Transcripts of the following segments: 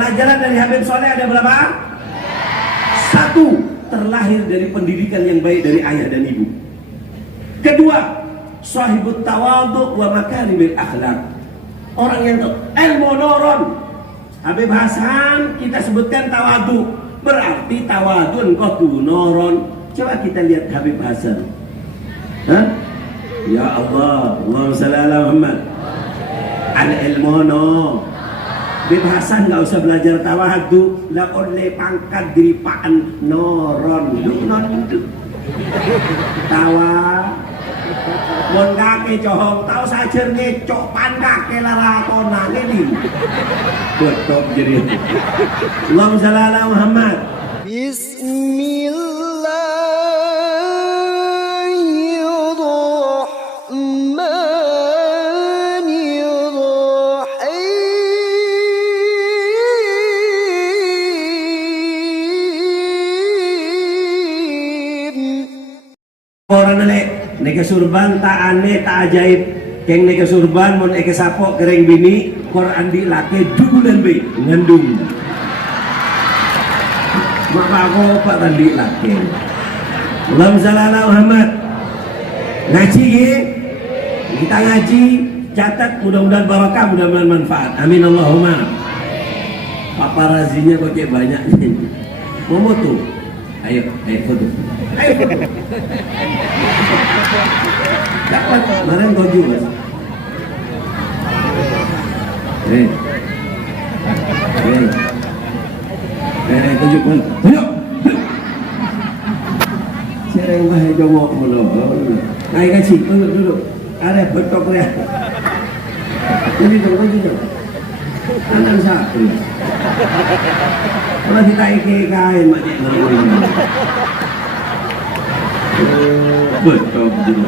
pelajaran dari Habib Soleh ada berapa? Satu, terlahir dari pendidikan yang baik dari ayah dan ibu. Kedua, sahibut tawadhu wa makarimil akhlak. Orang yang ilmu noron. Habib Hasan kita sebutkan tawadhu, berarti tawadun qatu noron. Coba kita lihat Habib Hasan. Hah? Ya Allah, Allahumma shalli ala Muhammad. Al ilmu no. Habib Hasan nggak usah belajar tawadhu, la oleh pangkat diripaan noron. Tawa mon kake cohong tahu saja ngecok pan kake lara kona ini betul jadi Allahumma shalli ala Muhammad. Orang neka surban tak aneh tak ajaib keng neka surban mon eke sapo kereng bini Quran di lake dugulan be ngandung maka aku pak tadi lake. Allahumma shalli ala Muhammad. Ngaji ye kita ngaji catat mudah-mudahan barokah mudah-mudahan manfaat amin Allahumma. Paparazinya kok kayak banyak mau foto ayo foto ayo foto. Dapat kemarin kau juga. Tunjuk pun. Tunjuk. Sereng bahaya jongok mulu. Naik kasih duduk. Ada betok ya. Ini tunjuk. Anak satu. Kalau kita kain macam betul betul.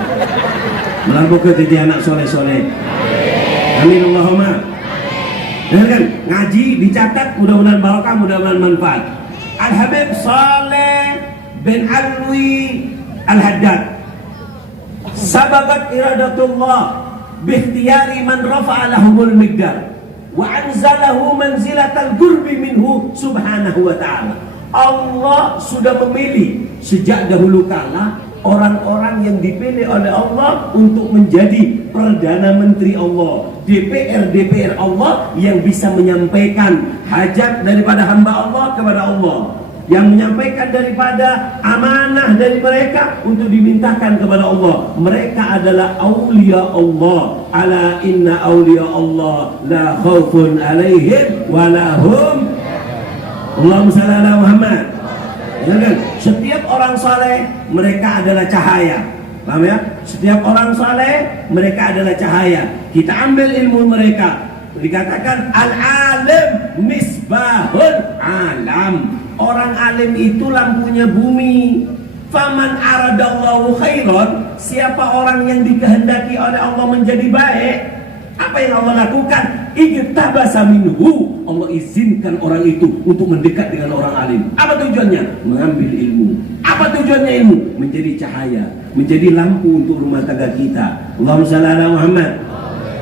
Melabuh jadi anak soleh-soleh. Amin Allahumma. Dengarkan, ngaji dicatat mudah-mudahan barokah, mudah-mudahan manfaat. Al Habib Saleh bin Alwi Al Haddad. Sababat iradatullah bikhtiyari man rafa'a lahumul miqdar wa anzalahu manzilatal qurbi minhu subhanahu wa ta'ala. Allah sudah memilih sejak dahulu kala orang-orang yang dipilih oleh Allah untuk menjadi Perdana Menteri Allah, DPR Allah yang bisa menyampaikan hajat daripada hamba Allah kepada Allah, yang menyampaikan daripada amanah dari mereka untuk dimintakan kepada Allah. Mereka adalah aulia Allah. Ala inna aulia Allah la khaufun alaihim wa lahum. Allahumma shalli ala Muhammad. Jangan. Setiap orang saleh mereka adalah cahaya. Paham ya? Setiap orang saleh mereka adalah cahaya. Kita ambil ilmu mereka. Dikatakan al-alim misbahul alam. Orang alim itu lampunya bumi. Faman aradallahu khairan, siapa orang yang dikehendaki oleh Allah menjadi baik, apa yang Allah lakukan? Ijtabasa minhu, Allah izinkan orang itu untuk mendekat dengan orang alim. Apa tujuannya? Mengambil ilmu. Apa tujuannya ilmu? Menjadi cahaya, menjadi lampu untuk rumah tangga kita. Allahumma shalli ala Muhammad.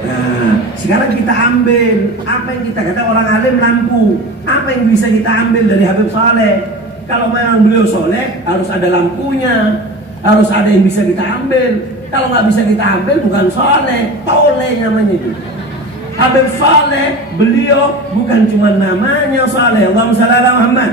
Nah, sekarang kita ambil apa yang kita kata orang alim lampu. Apa yang bisa kita ambil dari Habib Saleh? Kalau memang beliau soleh, harus ada lampunya, harus ada yang bisa kita ambil. Kalau nggak bisa kita ambil, bukan soleh, toleh namanya itu. Habib Saleh, beliau bukan cuma namanya soleh. Allahumma shalli ala Muhammad.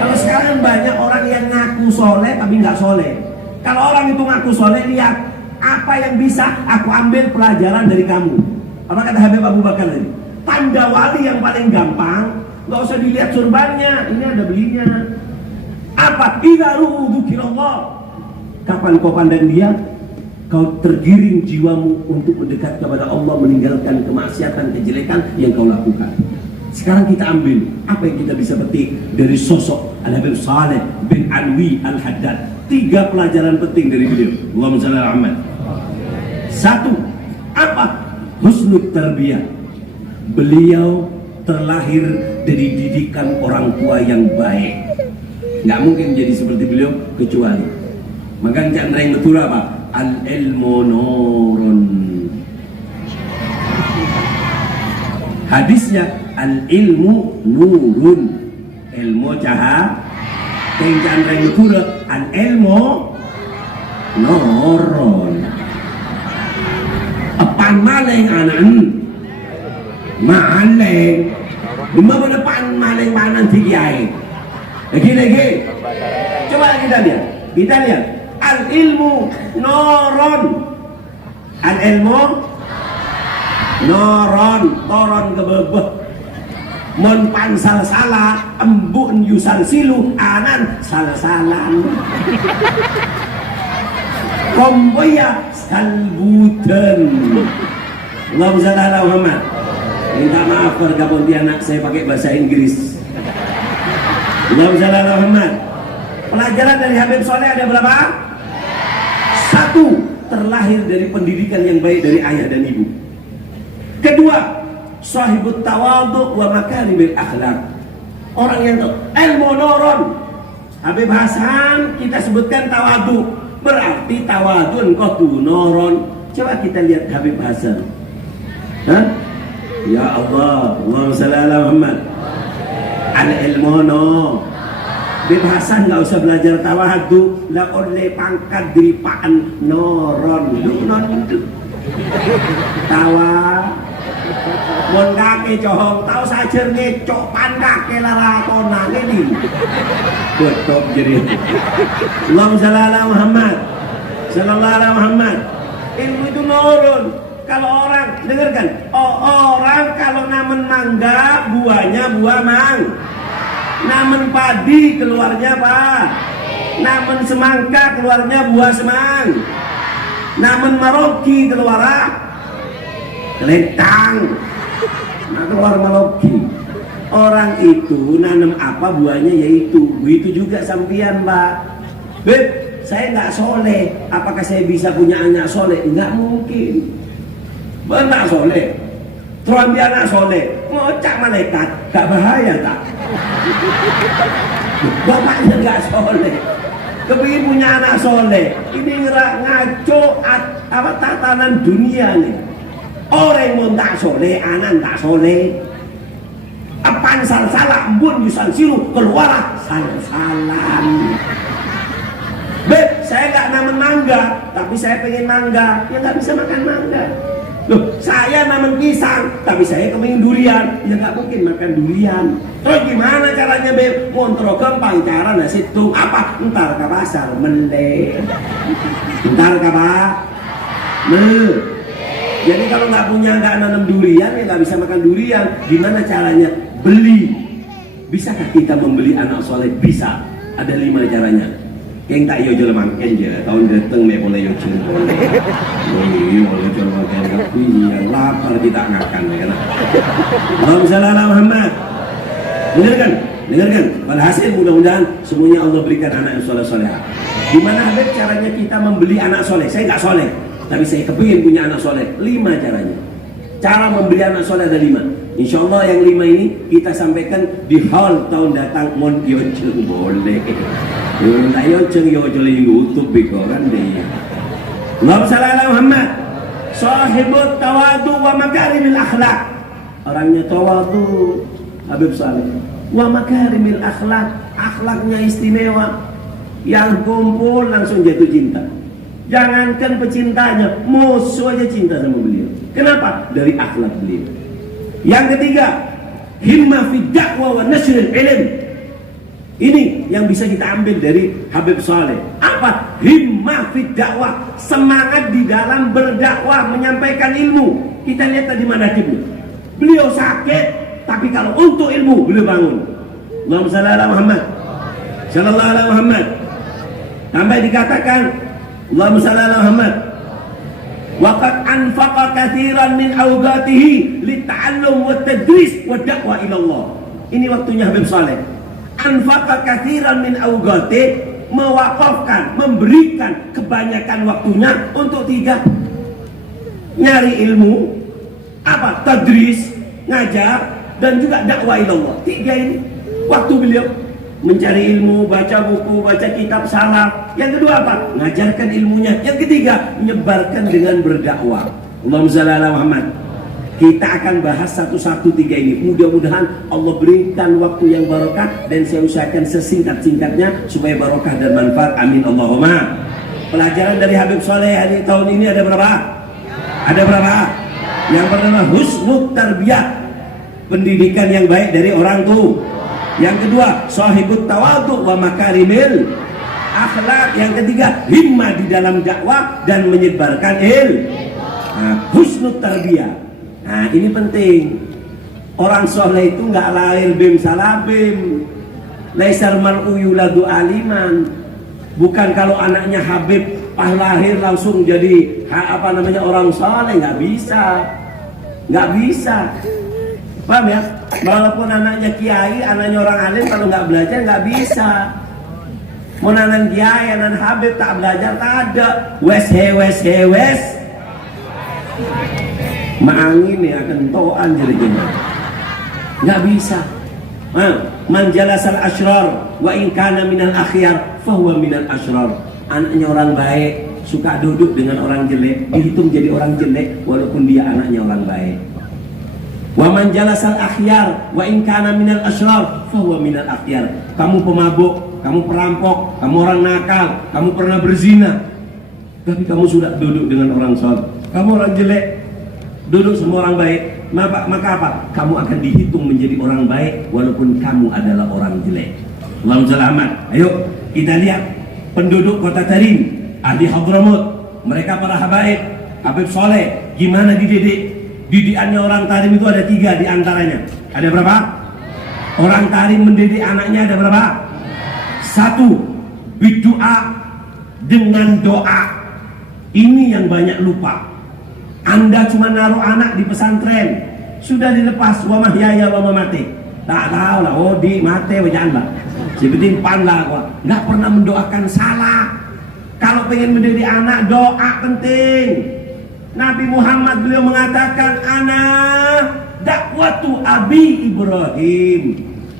Kalau sekarang banyak orang yang ngaku soleh tapi nggak soleh. Kalau orang itu ngaku soleh, lihat apa yang bisa aku ambil pelajaran dari kamu. Apa kata Habib Abu Bakar tadi? Tanda wali yang paling gampang, nggak usah dilihat surbannya, ini ada belinya. Apa? Idza ru'udukirallah. Kapan kau pandang dia, kau tergiring jiwamu untuk mendekat kepada Allah, meninggalkan kemaksiatan, kejelekan yang kau lakukan. Sekarang kita ambil apa yang kita bisa petik dari sosok Al-Habib Saleh bin Alwi Al Haddad. 3 pelajaran penting dari beliau. Allahumma shalli ala Muhammad. 1. Apa? Husnul tarbiyah. Beliau terlahir dari didikan orang tua yang baik. Nggak mungkin jadi seperti beliau kecuali. Maka jangan yang betul apa? Al-ilmu nurun. Hadisnya Al ilmu nurun, ilmu cahaya. Tengkan reng pura al ilmu noron. Apan maleng anan maleng. Lima depan maleng manan tigai. Lagi. Coba kita lihat. Al ilmu noron. Al ilmu noron, toron kebebeh. Mon pansal salah embun yusan silu anan salah-salan. Komboya salbuten. Allahumma shalli ala Muhammad. Minta maaf warga Pontianak, saya pakai bahasa Inggris. Allahumma shalli ala Muhammad. Pelajaran dari Habib Soleh ada berapa? 1. Terlahir dari pendidikan yang baik dari ayah dan ibu. Kedua, sahibut tawadhu wa makarimil akhlak. Orang yang ilmu noron. Habib Hasan kita sebutkan tawadhu, berarti tawadun qatu noron. Coba kita lihat Habib Hasan. Hah? Ya Allah, Allahumma shalli ala Muhammad. Al ilmu no. Habib Hasan nggak usah belajar tawadhu, la oleh pangkat diripaan noron. Non tawa mon kake cohong tahu saja ngecok pan kake laratona ini betok jadi. Allahumma shalli ala Muhammad sallallahu alaihi Muhammad. Ilmu itu nurun. Kalau orang dengarkan, orang kalau namen mangga buahnya buah mang, namen padi keluarnya apa, namen semangka keluarnya buah semang, namen maroki keluar kelentang. Nah, keluar maloki. Orang itu nanam apa buahnya yaitu. Begitu juga sampian, Pak. Beb, saya nggak soleh. Apakah saya bisa punya anak soleh? Nggak mungkin. Benar soleh. Terus dia anak soleh. Ngocak malaikat. Gak bahaya tak? Bapaknya nggak soleh. Kepingin punya anak soleh. Ini ngaco apa tatanan dunia nih. Orang yang tak soleh, anak tak soleh. Apaan salah embun yusan silu keluar salah-salan. Beb, saya nggak namen mangga, tapi saya pengen mangga, ya nggak bisa makan mangga. Loh, saya namen pisang, tapi saya pengen durian, ya nggak mungkin makan durian. Terus gimana caranya, Beb? Kontrol gampang cara nasi tung apa? Ntar ke pasar mende. Ntar ke Jadi kalau nggak punya, nggak nanam durian, ya nggak bisa makan durian. Gimana caranya? Beli. Bisakah kita membeli anak soleh? Bisa. Ada 5 caranya. Keng tak yo jual makan je. Tahun datang me boleh yo jual boleh. Yo boleh jual makan. Tapi yang lapar kita ngakan ya kan. Allahumma shalli ala Muhammad. Dengarkan. Walhasil mudah-mudahan semuanya Allah berikan anak yang soleh-soleh. Gimana Habib caranya kita membeli anak soleh? Saya nggak soleh, tapi saya kepingin punya anak soleh. 5 caranya. Cara membeli anak soleh ada 5. Insya Allah yang 5 ini kita sampaikan di hall tahun datang. Mon yojeng boleh. Tak yojeng yojeng YouTube biko kan deh. Allahumma shalli ala Muhammad. Sahibut tawadhu wa makarimil akhlak. Orangnya tawadhu Habib Saleh. Wa makarimil akhlak. Akhlaknya istimewa. Yang kumpul langsung jatuh cinta. Jangankan pecintanya, musuh aja cinta sama beliau. Kenapa? Dari akhlak beliau. Yang ketiga, himmah fi dakwah wa nashril ilm. Ini yang bisa kita ambil dari Habib Saleh. Apa? Himmah fi dakwah, semangat di dalam berdakwah, menyampaikan ilmu. Kita lihat tadi mana dia. Beliau sakit, tapi kalau untuk ilmu beliau bangun. Allahumma shalli ala Muhammad. Sallallahu alaihi Muhammad. Sampai dikatakan Allahumma shalli ala Muhammad. Waqad anfaqa katsiran min awqatihi lita'allum wa tadris wa da'wah ila Allah. Ini waktunya Habib Saleh. Anfaqa katsiran min awqatihi, mewakafkan, memberikan kebanyakan waktunya untuk 3: nyari ilmu, apa? Tadris, ngajar, dan juga dakwah ila Allah. 3 ini waktu beliau. Mencari ilmu, baca buku, baca kitab salaf. Yang kedua apa? Ngajarkan ilmunya. Yang ketiga, menyebarkan dengan berdakwah. Allahumma shalli ala Muhammad. kita akan bahas satu-satu tiga ini. Mudah-mudahan Allah berikan waktu yang barokah, dan saya usahakan sesingkat-singkatnya supaya barokah dan manfaat. Amin Allahumma. Pelajaran dari Habib Soleh hari tahun ini ada berapa? Ada berapa? Yang pertama, husnul tarbiyah, pendidikan yang baik dari orang tua. Yang kedua, sahibut tawadhu wa makarimil akhlak. Yang ketiga, himmah di dalam dakwah dan menyebarkan husnul tarbiyah. Nah, ini penting. Orang soleh itu nggak lahir bim salabim. Laisal mar'u yuladu aliman. Bukan kalau anaknya Habib pas lahir langsung jadi orang soleh, nggak bisa. Nggak bisa. Paham ya? Walaupun anaknya kiai, anaknya orang alim, kalau nggak belajar nggak bisa. Mau nanan kiai, nanan Habib tak belajar tak ada. Wes. Maangin ya kentoan jadi gini. Nggak bisa. Man jalasal asyrar wa in kana minal akhyar fahuwa minal asyrar. Anaknya orang baik suka duduk dengan orang jelek, dihitung jadi orang jelek walaupun dia anaknya orang baik. Wa man jalasal akhyar wa in kana minal asyrar fahuwa minal akhyar. Kamu pemabuk, kamu perampok, kamu orang nakal, kamu pernah berzina, tapi kamu sudah duduk dengan orang saleh. Kamu orang jelek, duduk semua orang baik, maka apa? Kamu akan dihitung menjadi orang baik walaupun kamu adalah orang jelek. Allahumma selamat. Ayo kita lihat penduduk kota Tarim, ahli Hadramut, mereka para habaib, Habib Soleh, gimana dididik? Didikannya orang Tarim itu ada 3 diantaranya. Ada berapa? Orang Tarim mendidik anaknya ada berapa? 1, berdoa dengan doa. Ini yang banyak lupa. Anda cuma naruh anak di pesantren, sudah dilepas wa mahyaya wa mamati. Tak tahu lah, oh di mati jangan lah. Seperti panlah gua. Nggak pernah mendoakan salah. Kalau pengen mendidik anak, doa penting. Nabi Muhammad beliau mengatakan, ana dakwatu Abi Ibrahim.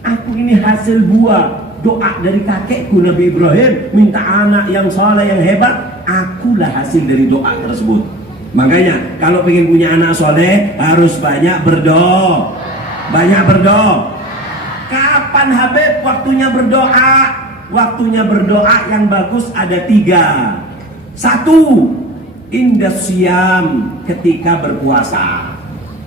Aku ini hasil buah doa dari kakekku Nabi Ibrahim, minta anak yang soleh yang hebat. Akulah hasil dari doa tersebut. Makanya kalau pengen punya anak soleh harus banyak berdoa. Banyak berdoa. Kapan Habib waktunya berdoa? Waktunya berdoa yang bagus ada 3. 1, indah siam, ketika berpuasa.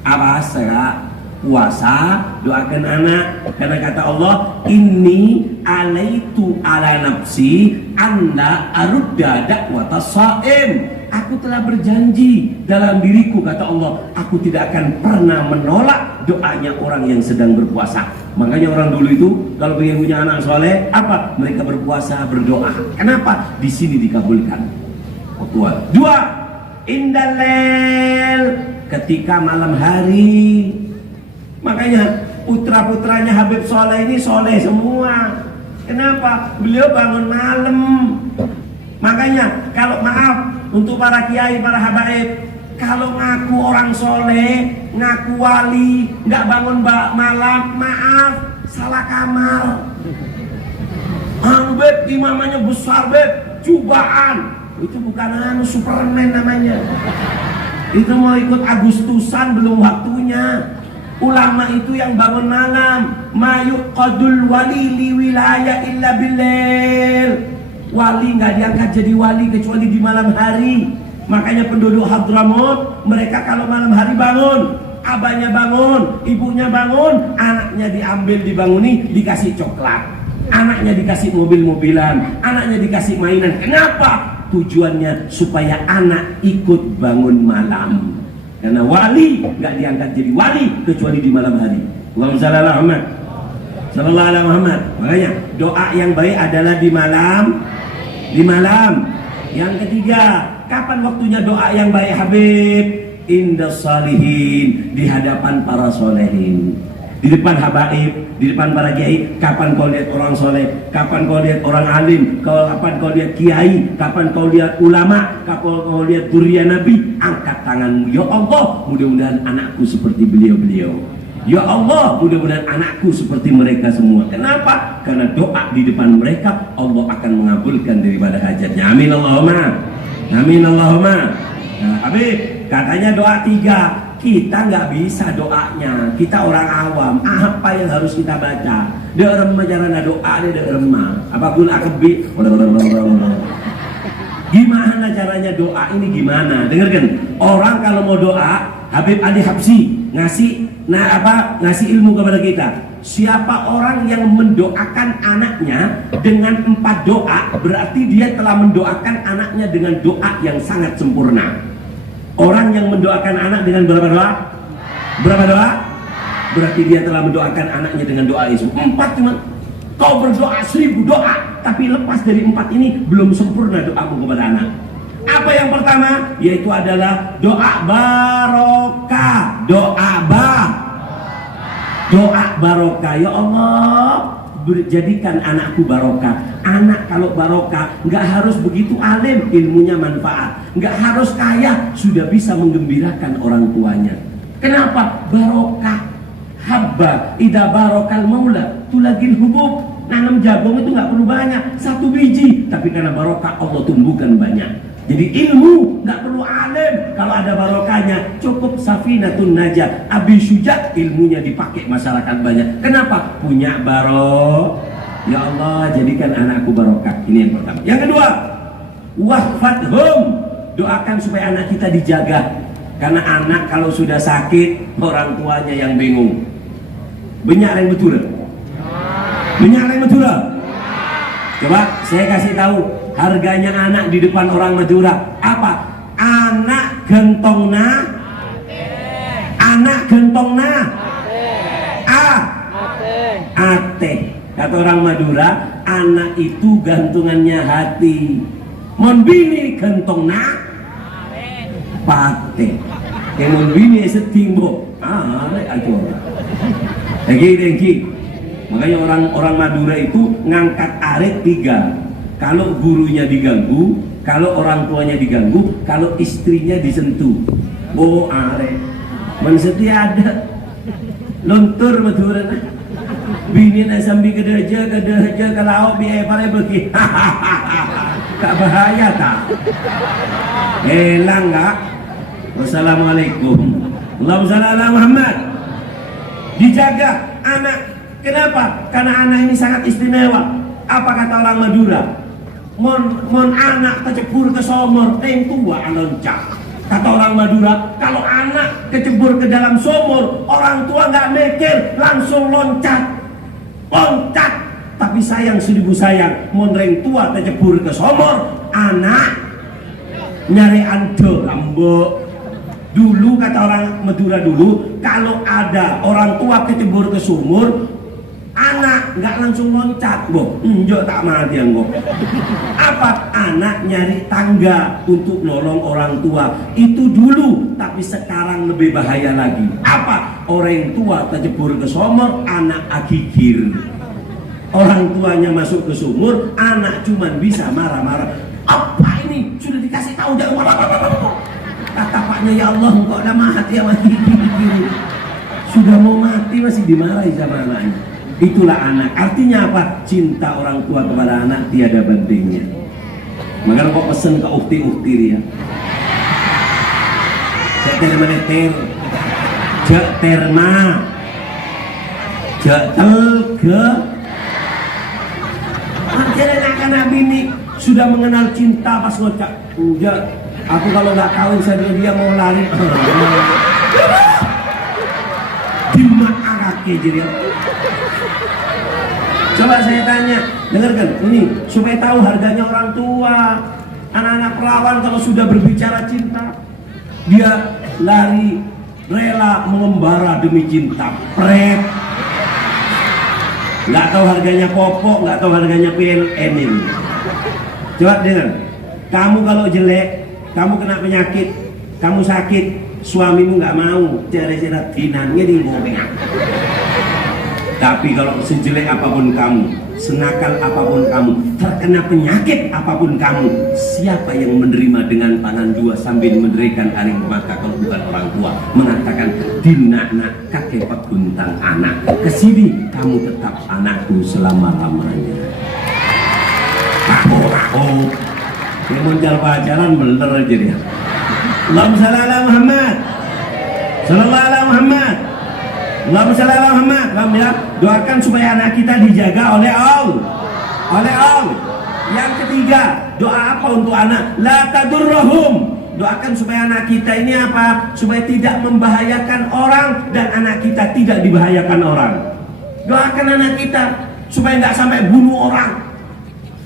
Apa saya puasa doakan anak, karena kata Allah, inni alaitu ala nafsi anda arudda dakwata shaim. Aku telah berjanji dalam diriku, kata Allah, aku tidak akan pernah menolak doanya orang yang sedang berpuasa. Makanya orang dulu itu kalau ingin punya anak soleh, apa? Mereka berpuasa, berdoa. Kenapa? Di sini dikabulkan. 2, indalel, ketika malam hari. Makanya putra-putranya Habib Soleh ini soleh semua. Kenapa? Beliau bangun malam. Makanya kalau maaf untuk para kiai, para habaib, kalau ngaku orang soleh, ngaku wali, nggak bangun malam, maaf, salah kamar. Beb, imamanya besar beb, cobaan. Itu bukan Superman namanya. Itu mau ikut Agustusan belum waktunya. Ulama itu yang bangun malam. Mayuqadul wali li wilayah illa billail. Wali nggak diangkat jadi wali kecuali di malam hari. Makanya penduduk Hadramut, mereka kalau malam hari bangun, abahnya bangun, ibunya bangun, anaknya diambil, dibanguni, dikasih coklat, anaknya dikasih mobil-mobilan, anaknya dikasih mainan. Kenapa? Tujuannya supaya anak ikut bangun malam. Karena wali nggak diangkat jadi wali kecuali di malam hari. Allahumma shalli ala Muhammad. Sallallahu alaihi Muhammad. Makanya doa yang baik adalah di malam. Di malam. Yang ketiga, kapan waktunya doa yang baik Habib? Indas salihin, di hadapan para solehin. Di depan habaib, di depan para kiai. Kapan kau lihat orang soleh? Kapan kau lihat orang alim? Kapan kau lihat kiai? Kapan kau lihat ulama? Kapan kau lihat durian Nabi? Angkat tanganmu, ya Allah, mudah-mudahan anakku seperti beliau-beliau. Ya Allah, mudah-mudahan anakku seperti mereka semua. Kenapa? Karena doa di depan mereka Allah akan mengabulkan daripada hajatnya. Amin Allahumma. Amin Allahumma. Nah, Habib, katanya doa 3. kita nggak bisa doanya, kita orang awam. Apa yang harus kita baca? Dia remah caranya doa, dia remah. Apapun akebi. Gimana caranya doa ini gimana? Dengarkan. Orang kalau mau doa, Habib Ali Habsyi ngasih ilmu kepada kita. Siapa orang yang mendoakan anaknya dengan 4 doa, berarti dia telah mendoakan anaknya dengan doa yang sangat sempurna. Orang yang mendoakan anak dengan berapa doa? Berapa doa? Berarti dia telah mendoakan anaknya dengan doa itu 4 cuma. Kau berdoa 1000 doa, tapi lepas dari 4 ini belum sempurna doamu kepada anak. Apa yang pertama? Yaitu adalah doa barokah. Doa barokah. Ya Allah, jadikan anakku barokah. Anak kalau barokah nggak harus begitu alim, ilmunya manfaat, nggak harus kaya, sudah bisa menggembirakan orang tuanya. Kenapa? Barokah. Habba ida barokal maula tulagil hubub. Nanam jagung itu nggak perlu banyak, 1 biji, tapi karena barokah Allah tumbuhkan banyak. Jadi ilmu nggak perlu alim, kalau ada barokahnya cukup Safinatun Najah. Abi Syuja ilmunya dipakai masyarakat banyak. Kenapa? Punya barokah. Ya Allah, jadikan anakku barokah. Ini yang pertama. Yang kedua, wahfadhum, doakan supaya anak kita dijaga. Karena anak kalau sudah sakit, orang tuanya yang bingung. Banyak yang betul. Banyak yang betul. Coba saya kasih tahu harganya anak di depan orang Madura. Apa? Anak gentongna. Anak gentongna. Ate. Kata orang Madura, anak itu gantungannya hati. Mon bini gentongna pate. Yang mon bini setimbo. Aduh. Lagi. Makanya orang Madura itu ngangkat arit 3. Kalau gurunya diganggu, kalau orang tuanya diganggu, kalau istrinya disentuh. Oh arit. Man setia ada. Lontur Madura nah. Bini na sambil kedeja ke laut biaya pare bagi. Tak bahaya tak? Elang enggak? Wassalamualaikum. Allahumma shalli ala Muhammad. Dijaga anak. Kenapa? Karena anak ini sangat istimewa. Apa kata orang Madura? Mon anak kecebur ke sumur, teng tua loncak. Kata orang Madura, kalau anak kecebur ke dalam sumur, orang tua nggak mikir, langsung loncat. Tapi sayang 1000 sayang, mon reng tua kecebur ke sumur, anak nyari ando lambok. Dulu kata orang Madura dulu, kalau ada orang tua kecebur ke sumur, anak nggak langsung loncat, boh, enjok tak mati anggo. Apa? Anak nyari tangga untuk nolong orang tua. Itu dulu, tapi sekarang lebih bahaya lagi. Apa? Orang tua kecebur ke sumur, anak agigir. Orang tuanya masuk ke sumur, anak cuman bisa marah-marah. Apa ini? Sudah dikasih tahu jangan marah. Kata paknya, ya Allah, engkau udah mati ya mati. Sudah mau mati masih dimarahi sama anaknya. Itulah anak. Artinya apa? Cinta orang tua kepada anak tiada bandingnya. Makanya kok pesen ke ukti-ukti dia. Cek terma neter. Cek terma. Cek telge. Akhirnya anak-anak bini sudah mengenal cinta pas ngocak. Enggak. Aku kalau nggak kawin sama dia mau lari. Dimaafkan jadi. Coba saya tanya, dengarkan ini supaya tahu harganya orang tua. Anak-anak perawan kalau sudah berbicara cinta, dia lari rela mengembara demi cinta. Pret. Nggak tahu harganya popok, nggak tahu harganya PLN ini. Coba dengar, kamu kalau jelek, kamu kena penyakit, kamu sakit, suamimu nggak mau cari-cari dinannya di ngomong. Tapi kalau sejelek apapun kamu, senakal apapun kamu, terkena penyakit apapun kamu, siapa yang menerima dengan tangan 2 sambil menerikan air mata kalau bukan orang tua, mengatakan dinakna kakek peguntang anak, kesini kamu tetap anakku selama-lamanya. Raho-raho yang menjal pacaran bener aja dia. Allahumma shalli ala Muhammad. Sallallahu alaihi Muhammad. Allahumma shalli ala Muhammad. Ya, doakan supaya anak kita dijaga oleh Allah. Oleh Allah. Yang ketiga, doa apa untuk anak? La tadurruhum. Doakan supaya anak kita ini apa? Supaya tidak membahayakan orang dan anak kita tidak dibahayakan orang. Doakan anak kita supaya nggak sampai bunuh orang,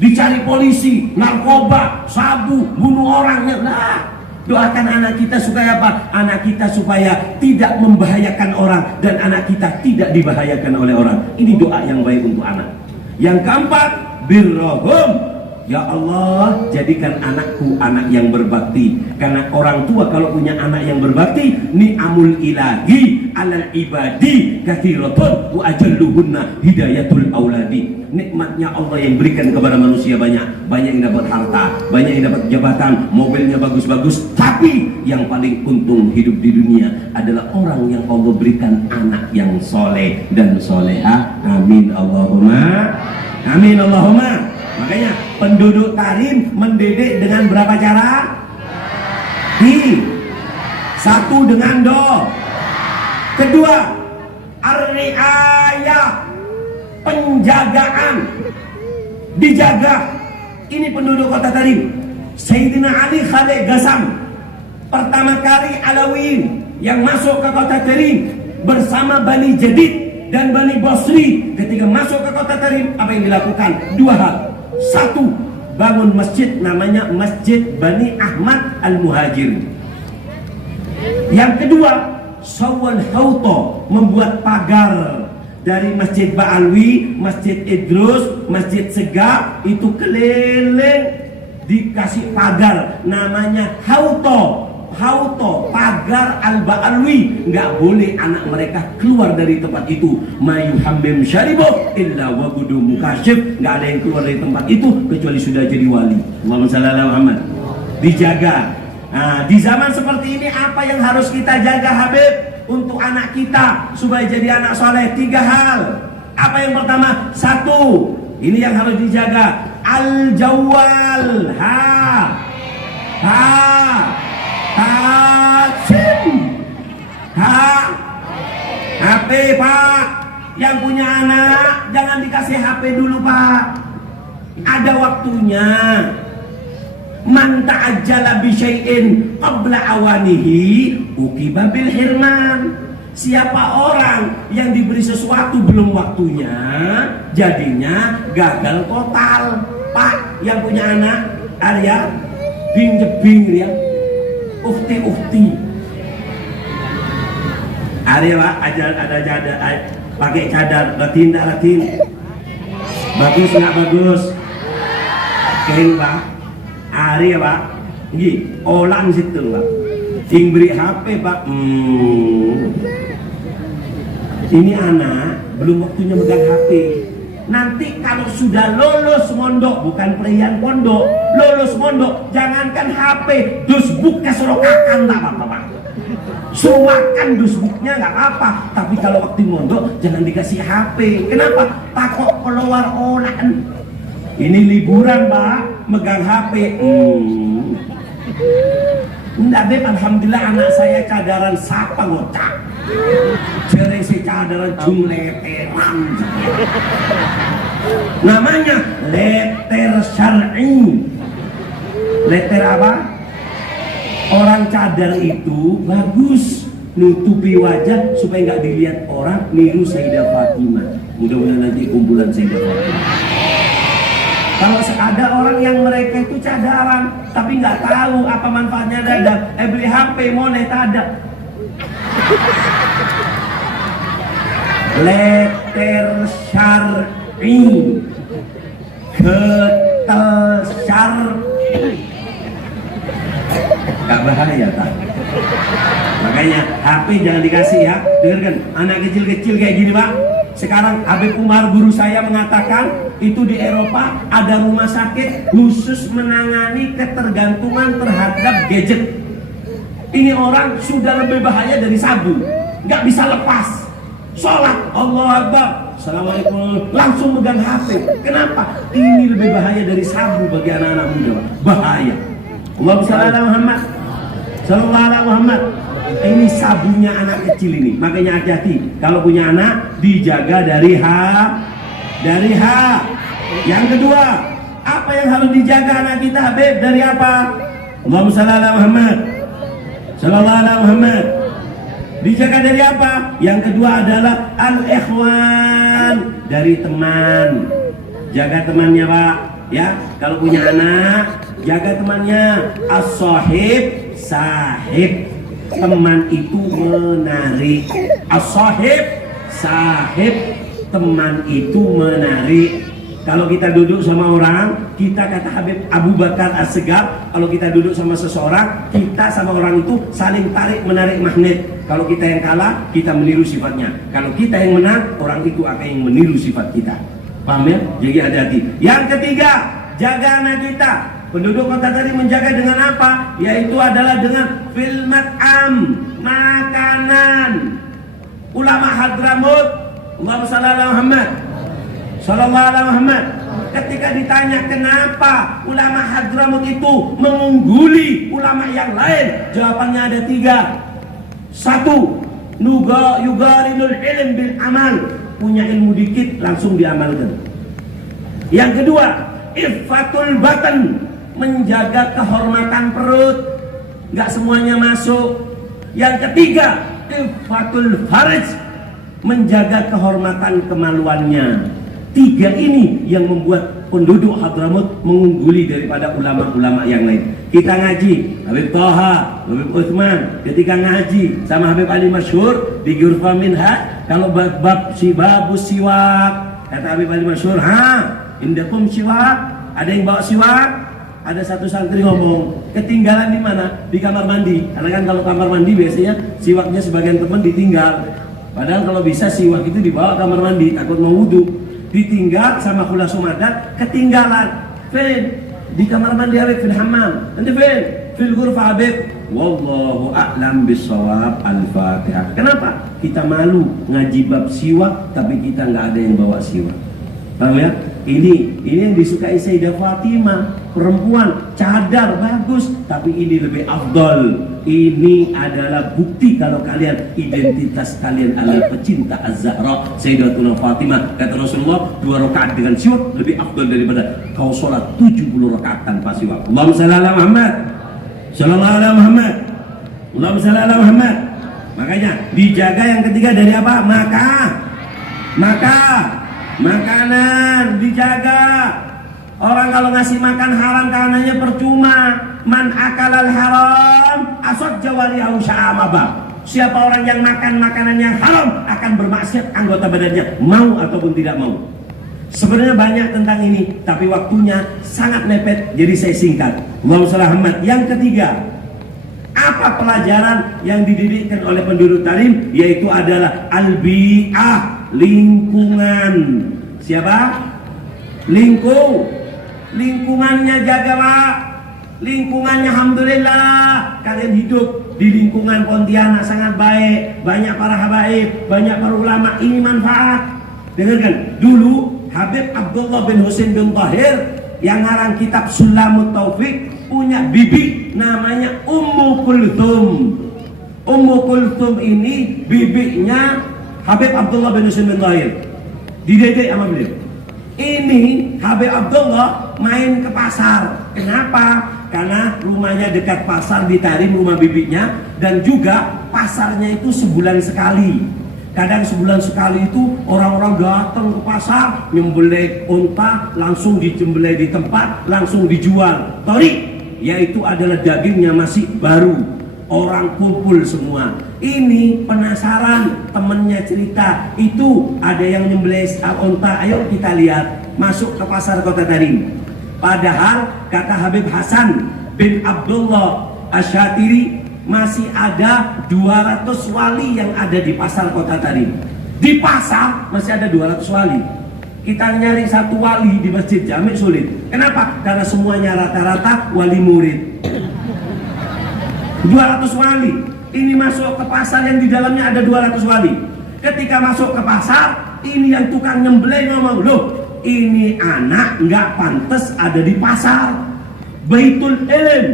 dicari polisi, narkoba, sabu, bunuh orangnya. Nah, doakan anak kita supaya apa? Anak kita supaya tidak membahayakan orang dan anak kita tidak dibahayakan oleh orang. Ini doa yang baik untuk anak. Yang keempat, birrohum. Ya Allah, jadikan anakku anak yang berbakti. Karena orang tua kalau punya anak yang berbakti, ni'amul ilahi alal ibadi kathiratun wa ajalluhunna hidayatul auladi. Nikmatnya Allah yang berikan kepada manusia banyak. Banyak yang dapat harta, banyak yang dapat jabatan, mobilnya bagus-bagus. Tapi yang paling untung hidup di dunia adalah orang yang Allah berikan anak yang soleh dan soleha. Amin Allahumma. Amin Allahumma. Makanya penduduk Tarim mendidik dengan berapa cara? Satu dengan do. Kedua, ar-riayah, penjagaan, dijaga. Ini penduduk kota Tarim. Sayyidina Ali Khalid Ghassan pertama kali Alawiyin yang masuk ke kota Tarim bersama Bani Jadid dan Bani Basri. Ketika masuk ke kota Tarim, apa yang dilakukan? Dua hal. Satu, bangun masjid namanya Masjid Bani Ahmad Al-Muhajir. Yang kedua, Sawal Hauto, membuat pagar dari Masjid Ba'alwi, Masjid Idrus, Masjid Segaf, itu keliling dikasih pagar namanya Hauto. Hauto, pagar Al-Ba'alwi. Nggak boleh anak mereka keluar dari tempat itu. Mayuhammim syariboh illa wabudu mukasyif. Nggak ada yang keluar dari tempat itu kecuali sudah jadi wali. Allahumma shalli ala Muhammad. Dijaga. Nah, di zaman seperti ini apa yang harus kita jaga Habib untuk anak kita supaya jadi anak soleh? 3 hal. Apa yang pertama? 1, ini yang harus dijaga, al-jawwal. HP Pak, yang punya anak jangan dikasih HP dulu Pak, ada waktunya. Man ta'ajjala bi syai'in qabla awanihi uqiba bil hirman. Siapa orang yang diberi sesuatu belum waktunya, jadinya gagal total. Pak yang punya anak, Arya, bing ya, ukti. Arya Pak, ada pakai cadar, latin. Bagus nggak bagus? Keng Pak. Arya Pak, gini, orang situ Pak. Yang beri HP Pak. Ini anak belum waktunya megang HP. Nanti kalau sudah lolos mondok, bukan pelayan pondok, lolos mondok, jangankan HP, dusbuk keserokakan tak apa-apa Pak. Suruh makan dusbuknya nggak apa-apa, tapi kalau waktu mondok jangan dikasih HP. Kenapa? Takut keluar olahan. Ini liburan Pak, megang HP. Enggak Beb, alhamdulillah anak saya cadaran sapa ngocak. Cereng si cadaran jumleteran. Namanya letter syar'i. Letter apa? Orang cadar itu bagus, nutupi wajah supaya nggak dilihat orang, niru Sayyidah Fatimah. Mudah-mudahan nanti kumpulan Sayyidah Fatimah. Kalau ada orang yang mereka itu cadaran tapi nggak tahu apa manfaatnya dadar, beli HP moneh ada. Letter syar'i, ketel syar'i, gak bahaya tak? Makanya HP jangan dikasih ya. Dengarkan, anak kecil-kecil kayak gini Pak. Sekarang Habib Umar guru saya mengatakan itu di Eropa ada rumah sakit khusus menangani ketergantungan terhadap gadget. Ini orang sudah lebih bahaya dari sabu, nggak bisa lepas. Sholat, Allahu Akbar, Assalamualaikum, langsung megang HP. Kenapa? Ini lebih bahaya dari sabu bagi anak-anak muda. Bahaya. Allahumma shalli ala Muhammad. Sallallahu alaihi Muhammad. Ini sabunya anak kecil ini. Makanya hati-hati kalau punya anak, dijaga dari H. Yang kedua, apa yang harus dijaga anak kita Habib? Dari apa? Allahumma shalli ala Muhammad. Sallallahu alaihi Muhammad. Dijaga dari apa? Yang kedua adalah al-ikhwan, dari teman. Jaga temannya, Pak. Ya, kalau punya anak, jaga temannya. As-sahib, sahib. Teman itu menarik. As-sahib, sahib. Teman itu menarik. Kalau kita duduk sama orang, kita kata Habib Abu Bakar As-Segaf, kalau kita duduk sama seseorang, kita sama orang itu saling tarik menarik magnet. Kalau kita yang kalah, kita meniru sifatnya. Kalau kita yang menang, orang itu akan yang meniru sifat kita. Paham ya? Jadi hati-hati. Yang ketiga, jaga anak kita. Penduduk kota tadi menjaga dengan apa? Yaitu adalah dengan fil mat'am, makanan. Ulama Hadramut, Allahumma shalli ala Muhammad, sallallahu alaihi Muhammad, ketika ditanya kenapa ulama Hadramut itu mengungguli ulama yang lain, jawabannya ada 3. 1, yugarinul ilm bil amal, punya ilmu dikit langsung diamalkan. Yang kedua, iffatul batan, menjaga kehormatan perut, nggak semuanya masuk. Yang ketiga, iffatul farj, menjaga kehormatan kemaluannya. 3 ini yang membuat penduduk Hadramut mengungguli daripada ulama-ulama yang lain. Kita ngaji Habib Toha, Habib Utsman, ketika ngaji sama Habib Ali Masyhur di Ghurfa Minhaj, kalau bab babus siwak, kata Habib Ali Masyhur, indakum siwak, ada yang bawa siwak? Ada satu santri ngomong, ketinggalan di mana? Di kamar mandi. Karena kan kalau kamar mandi biasanya siwaknya sebagian teman ditinggal. Padahal kalau bisa siwak itu dibawa kamar mandi, takut mau wudu. Ditinggal sama Khula Sumadat, ketinggalan. Di kamar mandi Habib, fil hammam. Nanti fil ghurfa Habib. Wallahu a'lam bissawab. Al-Fatihah. Kenapa? Kita malu ngaji bab siwak, tapi kita nggak ada yang bawa siwak. Paham ya? Ini yang disukai Sayyidah Fatimah, perempuan cadar bagus, tapi ini lebih afdal. Ini adalah bukti kalau kalian identitas kalian adalah pecinta Az-Zahra Sayyidatuna Fatimah. Kata Rasulullah, 2 rakaat dengan siwak lebih afdal daripada kau sholat 70 rakaat tanpa siwak. Allahumma shalli ala Muhammad, sallallahu alaihi Muhammad, Allahumma shalli ala Muhammad. Makanya dijaga yang ketiga dari apa? Makanan dijaga. Orang kalau ngasih makan haram kanannya percuma. Man akalal haram asad jawarihu sya'amaba. Siapa orang yang makan makanan yang haram akan bermaksiat anggota badannya, mau ataupun tidak mau. Sebenarnya banyak tentang ini, tapi waktunya sangat mepet, jadi saya singkat. Allahumma shalli ala Muhammad. Yang ketiga, apa pelajaran yang dididikkan oleh penduduk Tarim? Yaitu adalah al-bi'ah, lingkungan. Siapa? Lingkungannya jagalah. Lingkungannya alhamdulillah kalian hidup di lingkungan Pontianak sangat baik, banyak para habaib, banyak para ulama. Ini manfaat. Dengarkan, dulu Habib Abdullah bin Husain bin Tahir yang ngarang kitab Sulamut Taufik punya bibi namanya Ummu Kulthum. Ummu Kulthum ini bibinya Habib Abdullah bin Husain bin Tahir. Dididik sama beliau. Ini Habib Abdullah main ke pasar. Kenapa? Karena rumahnya dekat pasar di Tarim, rumah bibinya, dan juga pasarnya itu sebulan sekali. Kadang sebulan sekali itu orang-orang datang ke pasar, nyembelih unta, langsung dijembelih di tempat, langsung dijual. Tori, yaitu adalah dagingnya masih baru. Orang kumpul semua. Ini penasaran, temennya cerita, itu ada yang nyembelih unta, ayo kita lihat. Masuk ke pasar kota Tarim. Padahal kata Habib Hasan bin Abdullah Asyatiri, masih ada 200 wali yang ada di pasar kota Tarim. Di pasar masih ada 200 wali. Kita nyari satu wali di Masjid Jami sulit. Kenapa? Karena semuanya rata-rata wali murid. 200 wali. Ini masuk ke pasar yang di dalamnya ada 200 wali. Ketika masuk ke pasar, ini yang tukang nyembelih ngomong, loh, ini anak nggak pantas ada di pasar. Baitul ilm,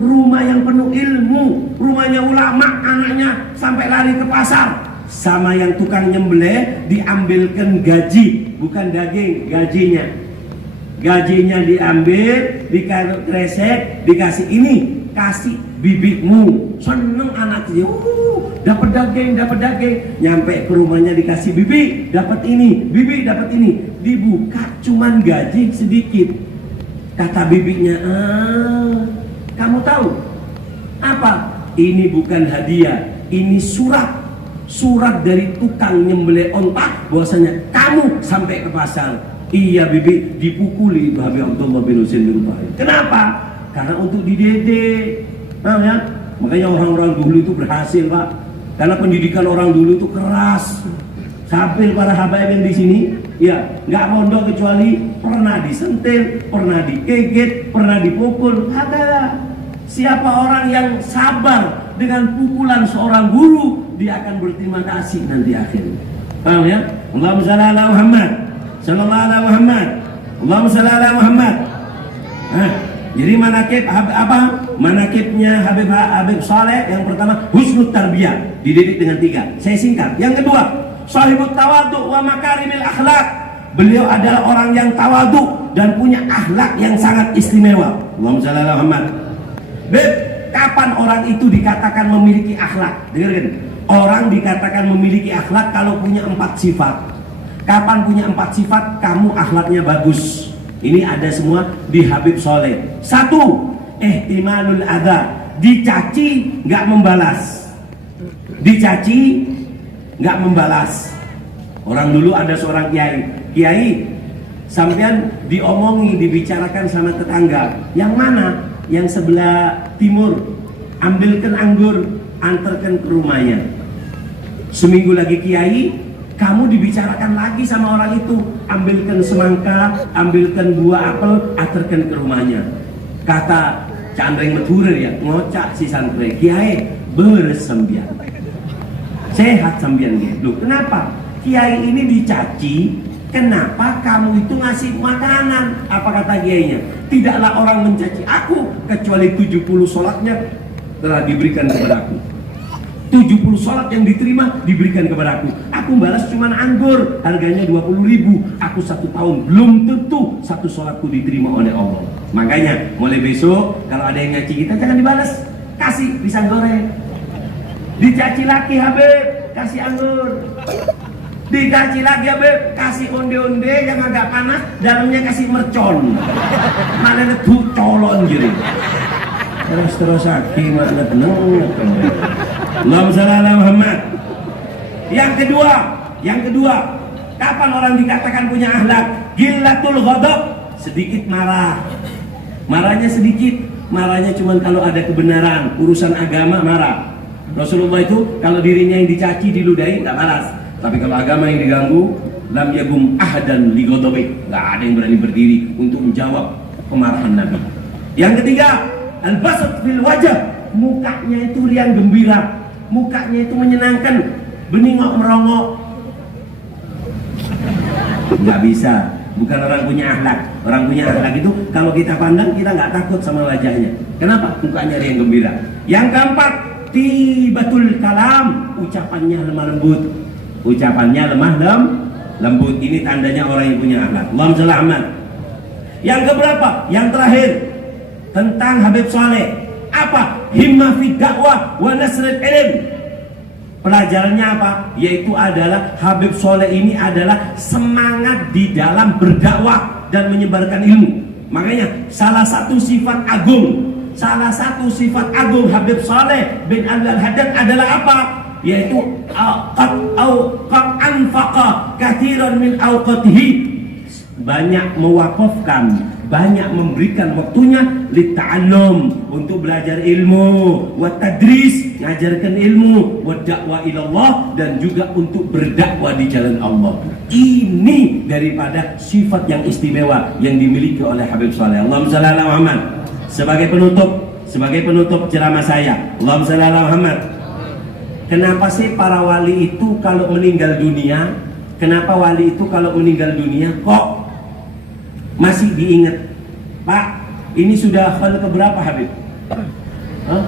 rumah yang penuh ilmu, rumahnya ulama, anaknya sampai lari ke pasar. Sama yang tukang nyembelih diambilkan gaji, bukan daging, gajinya. Gajinya diambil, dikasih kresek, dikasih ini, kasih bibitmu. Seneng anaknya, dapat daging, nyampe ke rumahnya dikasih bibi, dapat ini, bibi dapat ini. Dibuka cuman gaji sedikit. Kata bibinya, kamu tahu apa? Ini bukan hadiah, ini surat dari tukang nyembelih onta, bahwasanya kamu sampai ke pasar. Iya bibi, dipukuli Habib Abdullah bin Husain bin Rubai. Kenapa? Karena untuk dididik. Nah, ya? Makanya orang-orang dulu itu berhasil, Pak. Karena pendidikan orang dulu itu keras. Sampai para habaib yang di sini, ya nggak mondok kecuali pernah disentil, pernah dikeget, pernah dipukul. Ada. Siapa orang yang sabar dengan pukulan seorang guru, dia akan berterima kasih nanti akhirnya. Paham ya? Allahumma shalli ala Muhammad, sallallahu ala Muhammad, Allahumma shalli ala Muhammad. Jadi manakib apa? Manakibnya Habib Saleh yang pertama husnul tarbiyah, dididik dengan 3. Saya singkat. Yang kedua, sahibut tawadhu wa makarimil akhlak. Beliau adalah orang yang tawadhu dan punya akhlak yang sangat istimewa. Allahumma shalli ala Muhammad. Kapan orang itu dikatakan memiliki akhlak? Dengarkan. Orang dikatakan memiliki akhlak kalau punya 4 sifat. Kapan punya 4 sifat? Kamu akhlaknya bagus. Ini ada semua di Habib Saleh. 1. Ihtimalul adha. Dicaci nggak membalas. Dicaci nggak membalas. Orang dulu ada seorang kiai sampean diomongi, dibicarakan sama tetangga. Yang mana? Yang sebelah timur. Ambilkan anggur, antarkan ke rumahnya. Seminggu lagi kiai, kamu dibicarakan lagi sama orang itu. Ambilkan semangka, ambilkan buah apel, antarkan ke rumahnya. Kata Candreng Meturer ya, ngocak si santri, kiai bersembian. Sehat sembian dia. Loh, kenapa? Kiai ini dicaci, kenapa kamu itu ngasih makanan? Apa kata kiainya? Tidaklah orang mencaci aku kecuali 70 sholatnya telah diberikan kepadaku. 70 sholat yang diterima diberikan kepadaku. Aku balas cuma anggur, harganya 20.000. Aku 1 tahun belum tentu 1 sholatku diterima oleh Allah. Makanya mulai besok kalau ada yang ngaci kita jangan dibalas, kasih pisang goreng. Dicaci lagi Habib, kasih anggur. Dikaci lagi Habib, kasih onde-onde yang agak panas, dalamnya kasih mercon. Mana itu colon jadi. Terus lagi mana tenang. Allahumma shalli ala Muhammad. Yang kedua, kapan orang dikatakan punya akhlak? Gillatul ghadab, sedikit marah. Marahnya sedikit, marahnya cuma kalau ada kebenaran, urusan agama marah. Rasulullah itu kalau dirinya yang dicaci, diludahi, nggak marah. Tapi kalau agama yang diganggu, lam yagum ahadan li ghadabi, nggak ada yang berani berdiri untuk menjawab kemarahan Nabi. Yang ketiga, al-basat fil wajah, mukanya itu riang gembira, mukanya itu menyenangkan, beningok merongok. Nggak bisa, bukan orang punya akhlak. Orang punya akhlak itu kalau kita pandang kita nggak takut sama wajahnya. Kenapa? Mukanya riang gembira. Yang keempat, tibatul kalam, ucapannya lemah lembut. Ucapannya lemah lembut. Ini tandanya orang yang punya akhlak. Allahumma shalli ala. Yang keberapa? Yang terakhir tentang Habib Saleh. Apa? Himmah fi dakwah wa nasrul ilm. Pelajarannya apa? Yaitu adalah Habib Saleh ini adalah semangat di dalam berdakwah dan menyebarkan ilmu. Makanya salah satu sifat agung Habib Saleh bin Al-Haddad adalah apa? Yaitu qad anfaqa katsiran min awqatihi, banyak mewakafkan, banyak memberikan waktunya lita'allum, untuk belajar ilmu, wa tadris, ngajarkan ilmu, wa da'wa ilallah, dan juga untuk berdakwah di jalan Allah. Ini daripada sifat yang istimewa yang dimiliki oleh Habib Saleh. Allahumma shalli ala Muhammad. Sebagai penutup ceramah saya, Allahumma shalli ala Muhammad. Kenapa sih para wali itu kalau meninggal dunia, kok masih diingat? Pak, ini sudah hal keberapa Habib? Hah?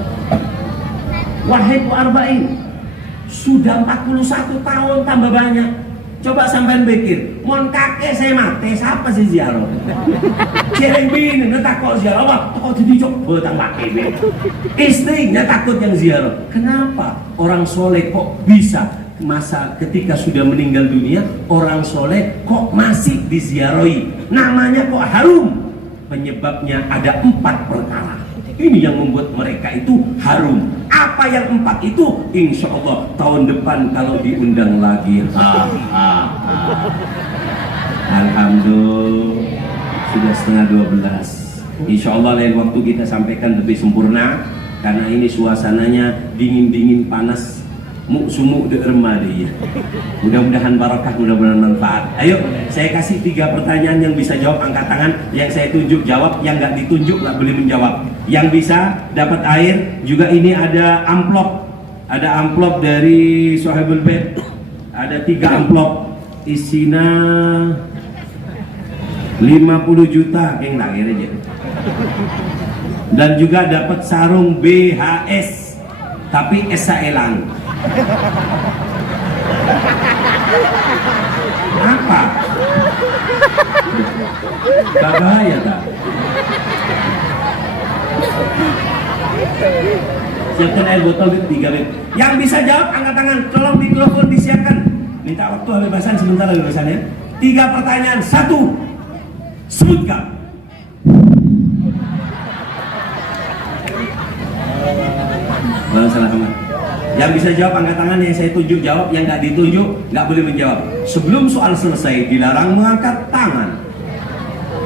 Wahid wa arba'in. Sudah 41 tahun tambah banyak. Coba sampean pikir, mon kakek saya mati, siapa sih ziarah? Cereng bini, takut ziarah, apa? Takut didicok, betang pakai. Istrinya takut yang ziarah. Kenapa? Orang soleh kok bisa masa ketika sudah meninggal dunia, orang soleh kok masih diziarahi? Namanya kok harum? Penyebabnya ada 4 perkara. Ini yang membuat mereka itu harum. Apa yang 4 itu? Insya Allah tahun depan kalau diundang lagi. Alhamdulillah sudah setengah 12. Insya Allah lain waktu kita sampaikan lebih sempurna. Karena ini suasananya dingin-dingin panas. Sumuk de remadi. Mudah-mudahan barakah, mudah-mudahan manfaat. Ayo, saya kasih 3 pertanyaan yang bisa jawab angkat tangan. Yang saya tunjuk jawab, yang nggak ditunjuk nggak boleh menjawab. Yang bisa dapat air. Juga ini ada amplop. Ada amplop dari Sohibul Bait. Ada 3 amplop. Isinya 50 juta yang lahir aja. Dan juga dapat sarung BHS. Tapi esa elang. Apa? Gak bahaya tak? Siapkan air botol 3 menit. Yang bisa jawab angkat tangan. Tolong mikrofon disiapkan. Minta waktu bebasan sebentar bebasannya. 3 pertanyaan. 1. Sebutkan. Salah amat. Yang bisa jawab angkat tangan, yang saya tunjuk jawab, yang nggak ditunjuk nggak boleh menjawab. Sebelum soal selesai dilarang mengangkat tangan.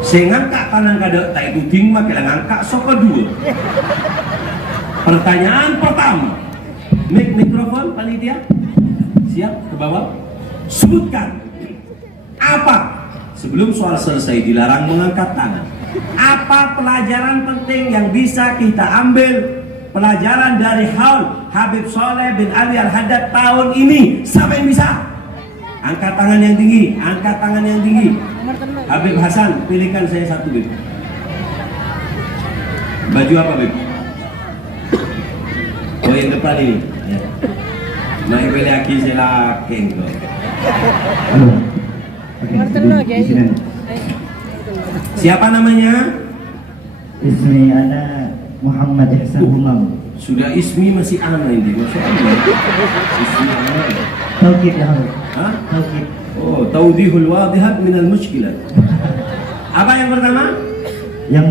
Saya ngangkat tangan kada tak itu ting makilah ngangkat sok kedua. Pertanyaan pertama. Mikrofon panitia. Siap ke bawah. Sebutkan apa sebelum soal selesai dilarang mengangkat tangan. Apa pelajaran penting yang bisa kita ambil? Pelajaran dari haul Habib Soleh bin Ali Al-Haddad tahun ini. Siapa yang bisa? Angkat tangan yang tinggi. Angkat tangan yang tinggi. Habib Hasan, pilihkan saya 1, Bib. Baju apa, Bib? Oh, yang depan ini ya. Nah, pilih lagi saya laki. Siapa namanya? Ismi ana Muhammad Ihsan Humam. Sudah ismi masih ana ini. Masya Allah. Ismi ana. Taukid ya Habib. Hah? Taukid. Oh, tawdihul wadihat minal mushkilat. Apa yang pertama? Yang